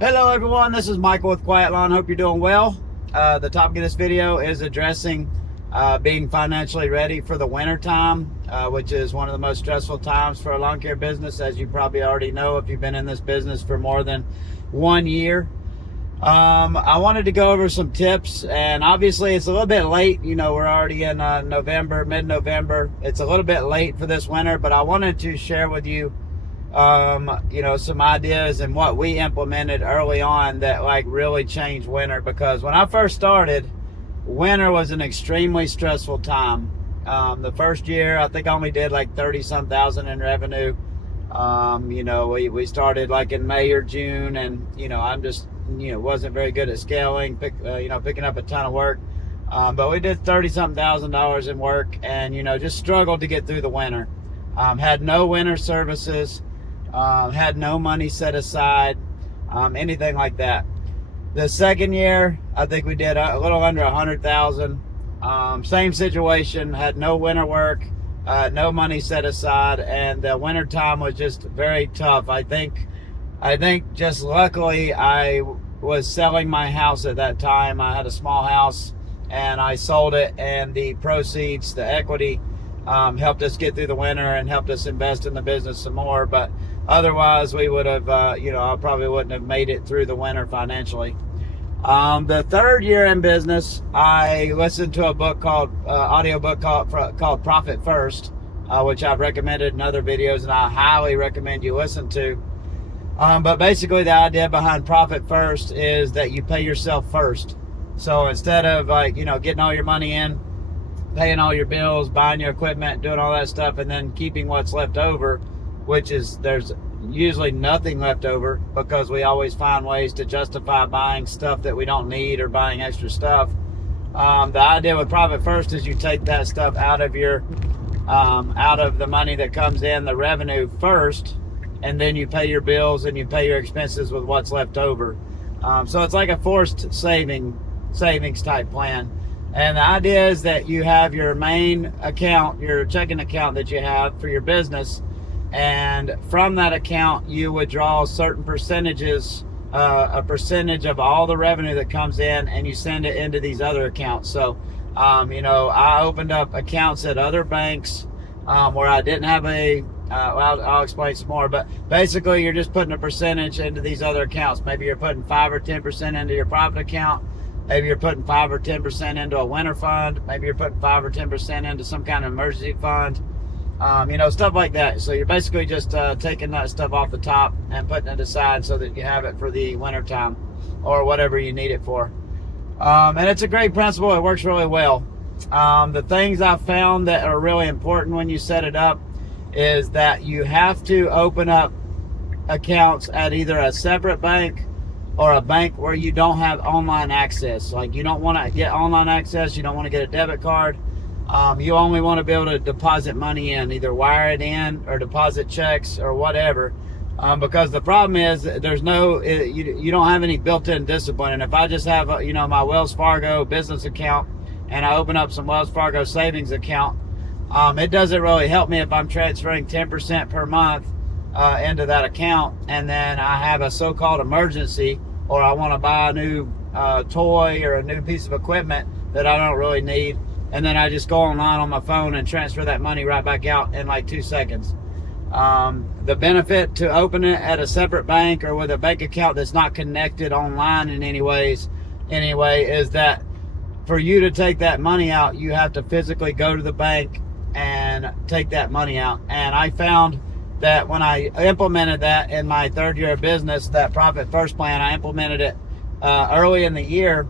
Hello everyone, this is Michael with Quiet Lawn. Hope you're doing well. The topic of this video is addressing being financially ready for the winter time, which is one of the most stressful times for a lawn care business, as you probably already know if you've been in this business for more than 1 year. I wanted to go over some tips, and obviously it's a little bit late. You know, we're already in November, mid-November. It's a little bit late for this winter, but I wanted to share with you some ideas and what we implemented early on that like really changed winter. Because when I first started, winter was an extremely stressful time. The first year, I think I only did like 30-some thousand in revenue. We started like in May or June, and I'm just wasn't very good at scaling, picking up a ton of work. But we did 30-something thousand in work, and just struggled to get through the winter. Had no winter services. Had no money set aside, anything like that. The second year, I think we did a little under 100,000. Same situation, had no winter work, no money set aside, and the winter time was just very tough. I think just luckily I was selling my house at that time. I had a small house and I sold it, and the proceeds, the equity, helped us get through the winter and helped us invest in the business some more. But otherwise, we would have, I probably wouldn't have made it through the winter financially. The third year in business, I listened to a book audiobook called Profit First, which I've recommended in other videos, and I highly recommend you listen to. But basically, the idea behind Profit First is that you pay yourself first. So instead of getting all your money in, paying all your bills, buying your equipment, doing all that stuff, and then keeping what's left over, which is there's usually nothing left over, because we always find ways to justify buying stuff that we don't need or buying extra stuff. The idea with Profit First is you take that stuff out of the money that comes in, the revenue first, and then you pay your bills and you pay your expenses with what's left over. So it's like a forced savings type plan. And the idea is that you have your main account, your checking account that you have for your business, and from that account you withdraw certain percentages, a percentage of all the revenue that comes in, and you send it into these other accounts. So I opened up accounts at other banks where I didn't have I'll explain some more, but basically you're just putting a percentage into these other accounts. Maybe you're putting 5 or 10% into your profit account. Maybe you're putting 5 or 10% into a winter fund. Maybe you're putting 5 or 10% into some kind of emergency fund. Stuff like that. So you're basically just taking that stuff off the top and putting it aside so that you have it for the winter time or whatever you need it for. And it's a great principle. It works really well. The things I've found that are really important when you set it up is that you have to open up accounts at either a separate bank or a bank where you don't have online access. Like, you don't want to get online access, you don't want to get a debit card. You only want to be able to deposit money in, either wire it in or deposit checks or whatever. Because the problem is there's you don't have any built-in discipline. And if I just have my Wells Fargo business account and I open up some Wells Fargo savings account, it doesn't really help me if I'm transferring 10% per month into that account, and then I have a so-called emergency, or I want to buy a new toy or a new piece of equipment that I don't really need, and then I just go online on my phone and transfer that money right back out in like 2 seconds. The benefit to open it at a separate bank or with a bank account that's not connected online in any way is that for you to take that money out, you have to physically go to the bank and take that money out. And I found that when I implemented that in my third year of business, that Profit First plan, I implemented it early in the year.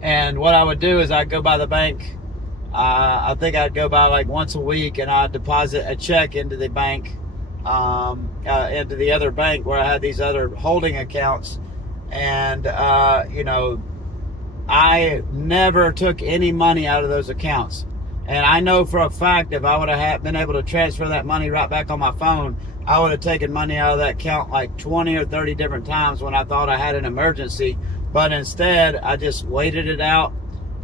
And what I would do is I'd go by the bank. I think I'd go by like once a week, and I'd deposit a check into the bank, into the other bank where I had these other holding accounts. And, I never took any money out of those accounts. And I know for a fact if I would have been able to transfer that money right back on my phone, I would have taken money out of that account like 20 or 30 different times when I thought I had an emergency. But instead, I just waited it out.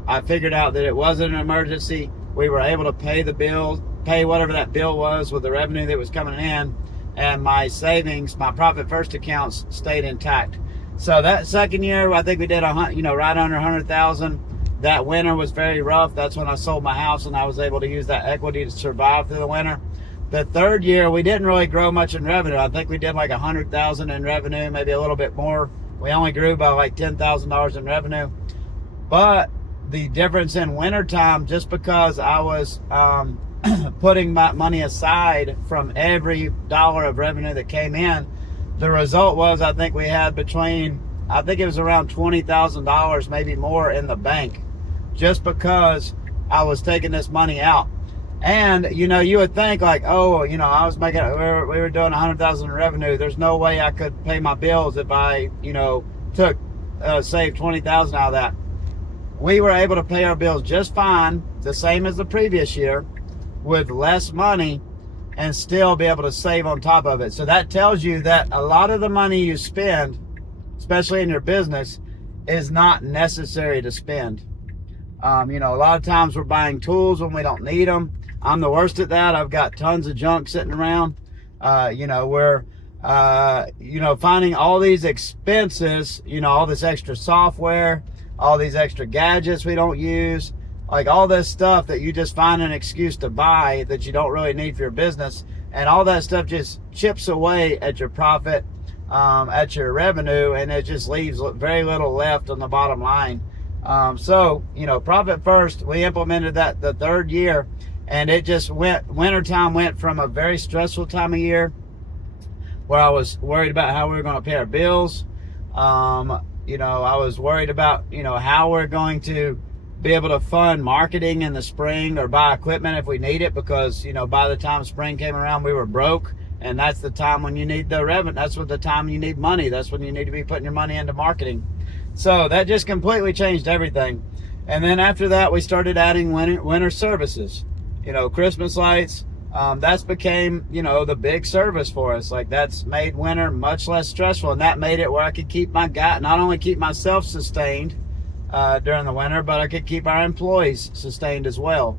I figured out that it wasn't an emergency. We were able to pay the bill, pay whatever that bill was with the revenue that was coming in. and my savings, my profit first accounts stayed intact. So that second year, I think we did right under 100,000. That winter was very rough. That's when I sold my house and I was able to use that equity to survive through the winter. The third year, we didn't really grow much in revenue. I think we did like 100,000 in revenue, maybe a little bit more. We only grew by like $10,000 in revenue. But the difference in wintertime, just because I was putting my money aside from every dollar of revenue that came in, the result was I think we had it was around $20,000, maybe more in the bank, just because I was taking this money out. And, you would think like, oh, I was making, we were doing 100,000 in revenue. There's no way I could pay my bills if I, saved 20,000 out of that. We were able to pay our bills just fine, the same as the previous year, with less money, and still be able to save on top of it. So that tells you that a lot of the money you spend, especially in your business, is not necessary to spend. A lot of times we're buying tools when we don't need them. I'm the worst at that. I've got tons of junk sitting around. We're finding all these expenses, all this extra software, all these extra gadgets we don't use, like all this stuff that you just find an excuse to buy that you don't really need for your business. And all that stuff just chips away at your profit, at your revenue, and it just leaves very little left on the bottom line. Profit first, we implemented that the third year, and it just wintertime went from a very stressful time of year where I was worried about how we were going to pay our bills. I was worried about, how we're going to be able to fund marketing in the spring or buy equipment if we need it, because, by the time spring came around, we were broke. And that's the time when you need the revenue. That's what the time you need money. That's when you need to be putting your money into marketing. So that just completely changed everything. And then after that, we started adding winter services. Christmas lights. That's became, the big service for us. Like, that's made winter much less stressful. And that made it where I could keep not only keep myself sustained during the winter, but I could keep our employees sustained as well.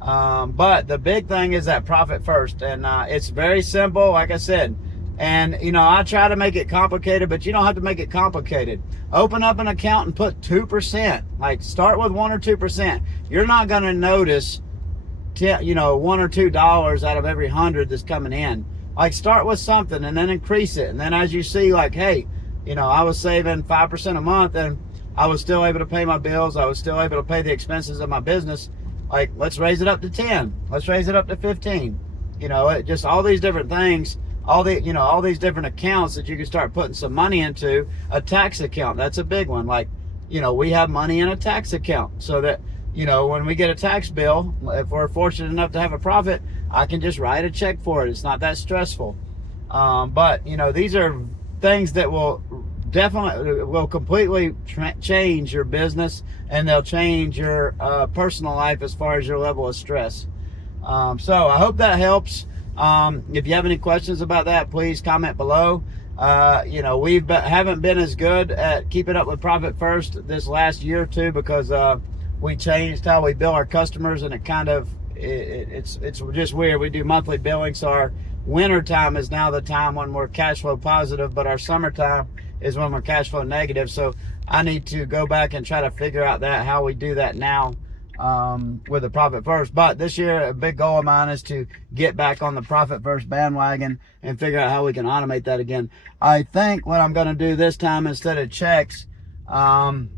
But the big thing is that profit first. And it's very simple, like I said. And, I try to make it complicated, but you don't have to make it complicated. Open up an account and put 2%. Like, start with 1 or 2%. You're not going to notice, $1 or $2 out of every 100 that's coming in. Like, start with something and then increase it. And then as you see, like, hey, I was saving 5% a month and I was still able to pay my bills. I was still able to pay the expenses of my business. Like, let's raise it up to 10. Let's raise it up to 15. Just all these different things. All these different accounts that you can start putting some money into. A tax account, that's a big one. Like, we have money in a tax account so that, when we get a tax bill, if we're fortunate enough to have a profit, I can just write a check for it. It's not that stressful. But these are things that will completely change your business, and they'll change your personal life as far as your level of stress. So I hope that helps. If you have any questions about that, please comment below. Haven't been as good at keeping up with profit first this last year or two, because we changed how we bill our customers, and it's just weird. We do monthly billing, so our winter time is now the time when we're cash flow positive, but our summertime is when we're cash flow negative. So I need to go back and try to figure out how we do that now. With the profit first. But this year, a big goal of mine is to get back on the profit first bandwagon and figure out how we can automate that again. I think what I'm going to do this time, instead of checks, is I'm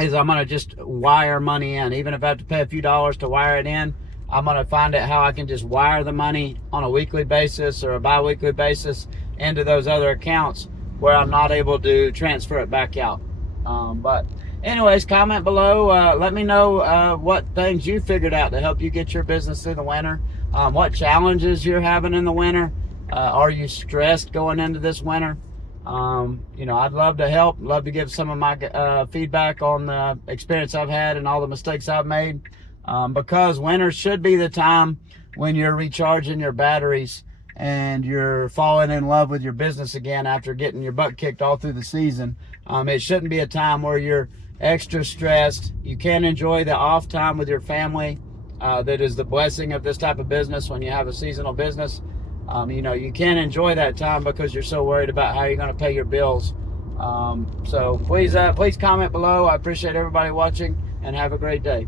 going to just wire money in. Even if I have to pay a few dollars to wire it in, I'm going to find out how I can just wire the money on a weekly basis or a bi-weekly basis into those other accounts where I'm not able to transfer it back out. But anyways, comment below. Let me know what things you figured out to help you get your business through the winter. What challenges you're having in the winter. Are you stressed going into this winter? I'd love to help. Love to give some of my feedback on the experience I've had and all the mistakes I've made. Because winter should be the time when you're recharging your batteries and you're falling in love with your business again after getting your butt kicked all through the season. It shouldn't be a time where you're extra stressed. You can enjoy the off time with your family. That is the blessing of this type of business when you have a seasonal business. You know, you can't enjoy that time because you're so worried about how you're going to pay your bills. So please comment below. I appreciate everybody watching, and have a great day.